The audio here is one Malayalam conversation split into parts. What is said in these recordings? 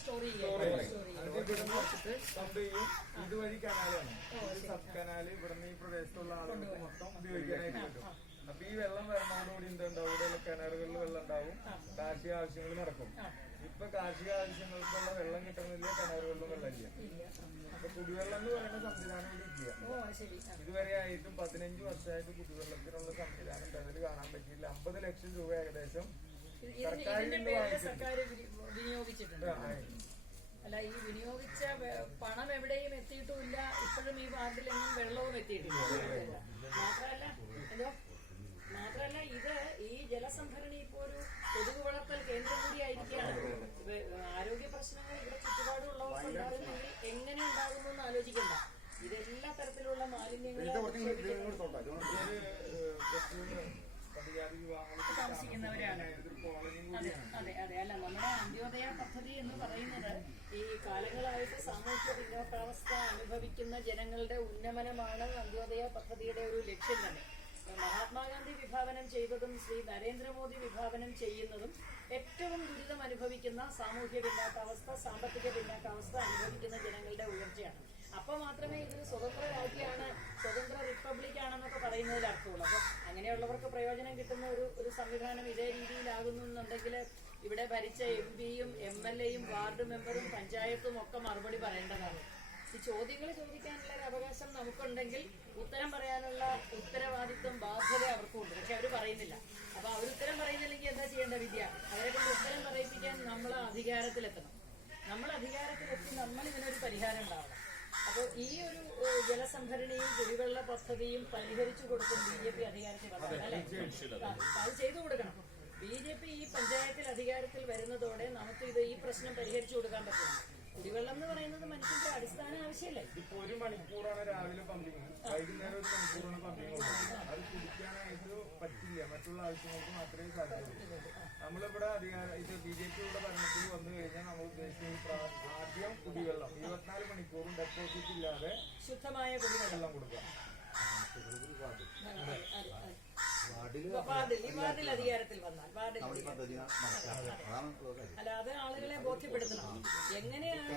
സ്റ്റോർ ചെയ്യും. ഇതുവഴി കനാലാണ്, സബ് കനാല് ഇവിടുന്ന് ഈ പ്രദേശത്തുള്ള ആളുകൾക്ക് മൊത്തം ഉപയോഗിക്കാനായിട്ട് പറ്റും. അപ്പൊ ഈ വെള്ളം വരുന്നതോടുകൂടി എന്തുണ്ടാവും, ഇവിടെയുള്ള കിണറുകളിൽ വെള്ളം ഉണ്ടാവും, കാർഷിക ആവശ്യങ്ങൾ നടക്കും. ഇപ്പൊ കാർഷിക ആവശ്യങ്ങൾക്കുള്ള വെള്ളം കിട്ടുന്നില്ല, കിണറുകളിലും വെള്ളമില്ല. അപ്പൊ കുടിവെള്ളം എന്ന് പറയുന്ന സംവിധാനം ഇവിടെ ഇല്ല. ഇതുവരെ ആയിട്ടും 15 വർഷമായിട്ട് കുടിവെള്ളത്തിനുള്ള സംവിധാനം അതിൽ കാണാൻ പറ്റിയില്ല. 50 ലക്ഷം രൂപ ഏകദേശം സർക്കാർ വിനിയോഗിച്ചിട്ടുണ്ട്. അല്ല, ഈ വിനിയോഗിച്ച പണം എവിടെയും എത്തിയിട്ടുമില്ല. ഇപ്പോഴും ഈ വാർഡിലെങ്ങും വെള്ളവും എത്തിയിട്ടില്ല. മാത്രല്ല ഇത് ഈ ജലസംഭരണി ഇപ്പോ ഒരു കൊതുക് വളർത്തൽ കേന്ദ്രം കൂടി ആയിരിക്കുകയാണ്. ആരോഗ്യ പ്രശ്നങ്ങൾ ഇവിടെ ചുറ്റുപാടുള്ളവർക്ക് ഉണ്ടാകുന്നെങ്കിൽ എങ്ങനെ ഉണ്ടാകുമെന്ന് ആലോചിക്കണ്ട. ഇതെല്ലാ തരത്തിലുള്ള മാലിന്യങ്ങളും താമസിക്കുന്നവരാണ്. അതെ. അല്ല, നമ്മുടെ അന്ത്യോദയ പദ്ധതി എന്ന് പറയുന്നത് ഈ കാലങ്ങളായിട്ട് സാമൂഹ്യ പിന്നോക്കാവസ്ഥ അനുഭവിക്കുന്ന ജനങ്ങളുടെ ഉന്നമനമാണ് അന്ത്യോദയ പദ്ധതിയുടെ ഒരു ലക്ഷ്യം തന്നെ. മഹാത്മാഗാന്ധി വിഭാവനം ചെയ്തതും ശ്രീ നരേന്ദ്രമോദി വിഭാവനം ചെയ്യുന്നതും ഏറ്റവും ദുരിതം അനുഭവിക്കുന്ന സാമൂഹ്യ പിന്നാക്കാവസ്ഥ, സാമ്പത്തിക പിന്നാക്കാവസ്ഥ അനുഭവിക്കുന്ന ജനങ്ങളുടെ ഉയർച്ചയാണ്. അപ്പൊ മാത്രമേ ഇത് സ്വതന്ത്ര രാജ്യമാണ്, സ്വതന്ത്ര റിപ്പബ്ലിക് ആണെന്നൊക്കെ പറയുന്നതിൽ അർത്ഥമുള്ളൂ. അപ്പൊ അങ്ങനെയുള്ളവർക്ക് പ്രയോജനം കിട്ടുന്ന ഒരു സംവിധാനം ഇതേ രീതിയിലാകുന്നു എന്നുണ്ടെങ്കിൽ ഇവിടെ ഭരിച്ച MP-യും MLA യും വാർഡ് മെമ്പറും പഞ്ചായത്തും ഒക്കെ മറുപടി പറയേണ്ടതാണ്. ഈ ചോദ്യങ്ങൾ ചോദിക്കാനുള്ള ഒരു അവകാശം നമുക്കുണ്ടെങ്കിൽ ഉത്തരം പറയാനുള്ള ഉത്തരവാദിത്വം, ബാധ്യത അവർക്കുണ്ട്. പക്ഷെ അവർ പറയുന്നില്ല. അപ്പൊ അവരുത്തരം പറയുന്നില്ലെങ്കിൽ എന്താ ചെയ്യേണ്ട വിദ്യ? അവരെ കൊണ്ട് ഉത്തരം പറയിപ്പിക്കാൻ നമ്മൾ അധികാരത്തിലെത്തണം. നമ്മൾ അധികാരത്തിലെത്തി നമ്മൾ ഇതിനൊരു പരിഹാരം ഉണ്ടാവണം. അപ്പോൾ ഈ ഒരു ജലസംഭരണിയും കുടിവെള്ള പദ്ധതിയും പരിഹരിച്ചു കൊടുക്കും BJP അധികാരത്തിൽ വന്നാൽ, അല്ലെ? അത് ചെയ്തു കൊടുക്കണം. BJP ഈ പഞ്ചായത്തിൽ അധികാരത്തിൽ വരുന്നതോടെ നമുക്ക് ഈ പ്രശ്നം പരിഹരിച്ചു കൊടുക്കാൻ പറ്റണം. കുടിവെള്ളം എന്ന് പറയുന്നത് മനുഷ്യന്റെ അടിസ്ഥാന ആവശ്യമല്ലേ? ഇപ്പൊ 1 മണിക്കൂറാണ് രാവിലെ പമ്പിങ്, വൈകുന്നേരം 1 മണിക്കൂറാണ് പമ്പിങ് കൊടുക്കുന്നത്. അത് കുടിക്കാനായിട്ട് പറ്റില്ല, മറ്റുള്ള ആവശ്യങ്ങൾക്ക് മാത്രമേ സാധ്യതയുള്ളൂ. നമ്മളിവിടെ ഇത് BJP യുടെ ഭരണത്തിൽ വന്നു കഴിഞ്ഞാൽ നമ്മൾ ഉദ്ദേശിക്കുന്ന ആദ്യം കുടിവെള്ളം 24 മണിക്കൂറും ഡെപ്പോസിറ്റ് ഇല്ലാതെ ശുദ്ധമായ കുടിവെള്ളം കൊടുക്കാം. വാർഡിൽ അധികാരത്തിൽ വന്നാൽ അല്ലാതെ ആളുകളെ ബോധ്യപ്പെടുത്തണം എങ്ങനെയാണ്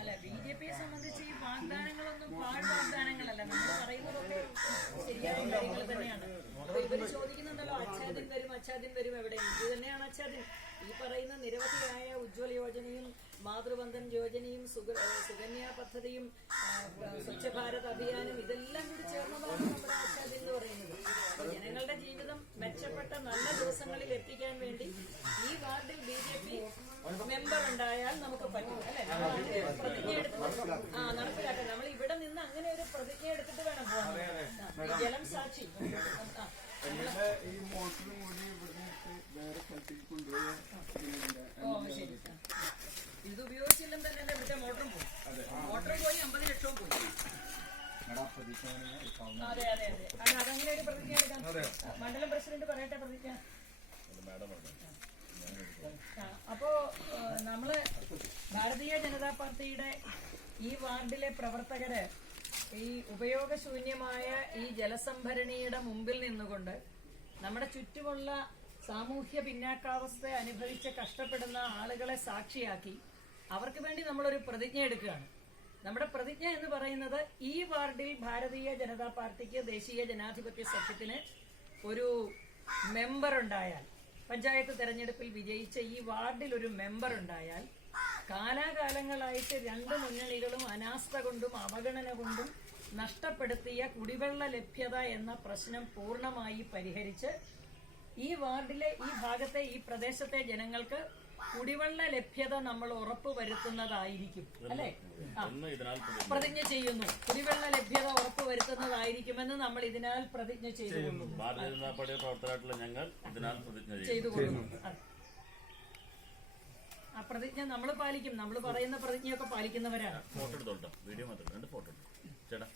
അല്ല. BJPയെ സംബന്ധിച്ച് ഈ വാഗ്ദാനങ്ങളൊന്നും പാഴ് വാഗ്ദാനങ്ങളല്ല. നമ്മൾ പറയുന്നതൊക്കെ ശരിയായ കാര്യങ്ങൾ തന്നെയാണ്. അപ്പൊ ഇവര് ചോദിക്കുന്നുണ്ടല്ലോ, അച്ഛാദിൻ വരും എവിടെ? ഇത് തന്നെയാണ് അച്ഛാദിൻ. ഈ പറയുന്ന നിരവധിയായ ഉജ്ജ്വല യോജനയും മാതൃബന്ധൻ യോജനയും സുകന്യ പദ്ധതിയും സ്വച്ഛ ഭാരത് അഭിയാനും ഇതെല്ലാം കൂടി ചേർന്നതാണ് നമ്മുടെ അച്ഛാദിൻ എന്ന് പറയുന്നത്. ജനങ്ങളുടെ ജീവിതം മെച്ചപ്പെട്ട നല്ല ദിവസങ്ങളിൽ എത്തിക്കാൻ വേണ്ടി ഈ വാർഡിൽ BJP മെമ്പർ ഉണ്ടായാൽ നമുക്ക് പറ്റും, അല്ലെ? പ്രതിജ്ഞ എടുത്ത് നടപ്പിലാക്കാൻ നമ്മൾ ഇവിടെ നിന്ന് അങ്ങനെ ഒരു പ്രതിജ്ഞ എടുത്തിട്ട് വേണം പോകാൻ. ജലം സാക്ഷി ഈ മോട്ടറും കൂടി വേറെ സ്ഥലത്തേക്ക് കൊണ്ടുപോയി. ശരി. ഇത് ഉപയോഗിച്ചില്ലെന്ന് തന്നെ ഇവിടുത്തെ മോട്ടറും പോയി. മോട്ടറും പോയി, 50 ലക്ഷവും പോയി. അതെ. അതങ്ങനെ ഒരു പ്രതിജ്ഞ എടുക്കാം. മണ്ഡലം പ്രസിഡന്റ് പറയട്ടെ പ്രതിജ്ഞ. അപ്പോ നമ്മള് ഭാരതീയ ജനതാ പാർട്ടിയുടെ ഈ വാർഡിലെ പ്രവർത്തകര് ഈ ഉപയോഗശൂന്യമായ ഈ ജലസംഭരണിയുടെ മുമ്പിൽ നിന്നുകൊണ്ട് നമ്മുടെ ചുറ്റുമുള്ള സാമൂഹ്യ പിന്നാക്കാവസ്ഥ അനുഭവിച്ച് കഷ്ടപ്പെടുന്ന ആളുകളെ സാക്ഷിയാക്കി അവർക്ക് വേണ്ടി നമ്മളൊരു പ്രതിജ്ഞ എടുക്കുകയാണ്. നമ്മുടെ പ്രതിജ്ഞ എന്ന് പറയുന്നത് ഈ വാർഡിൽ ഭാരതീയ ജനതാ പാർട്ടിക്ക്, ദേശീയ ജനാധിപത്യ സഖ്യത്തിന് ഒരു മെമ്പർ ഉണ്ടായാൽ, പഞ്ചായത്ത് തെരഞ്ഞെടുപ്പിൽ വിജയിച്ച ഈ വാർഡിൽ ഒരു മെമ്പർ ഉണ്ടായാൽ, കാലാകാലങ്ങളായിട്ട് 2 മുന്നണികളും അനാസ്ഥ കൊണ്ടും അവഗണന കൊണ്ടും നഷ്ടപ്പെടുത്തിയ കുടിവെള്ള ലഭ്യത എന്ന പ്രശ്നം പൂർണ്ണമായി പരിഹരിച്ച് ഈ വാർഡിലെ, ഈ ഭാഗത്തെ, ഈ പ്രദേശത്തെ ജനങ്ങൾക്ക് കുടിവെള്ള ലഭ്യത നമ്മൾ ഉറപ്പുവരുത്തുന്നതായിരിക്കും, അല്ലെ? പ്രതിജ്ഞ ചെയ്യുന്നു. കുടിവെള്ള ലഭ്യത ഉറപ്പുവരുത്തുന്നതായിരിക്കുമെന്ന് നമ്മൾ ഇതിനാൽ പ്രതിജ്ഞ ചെയ്തുകൊള്ളുന്നു. ആ പ്രതിജ്ഞ നമ്മൾ പാലിക്കും. നമ്മൾ പറയുന്ന പ്രതിജ്ഞയൊക്കെ പാലിക്കുന്നവരാണ്. ഫോട്ടോ എടുത്തോട്ടോ, വീഡിയോ മാത്രം 2 ഫോട്ടോ എടുത്തു ചേട്ടാ.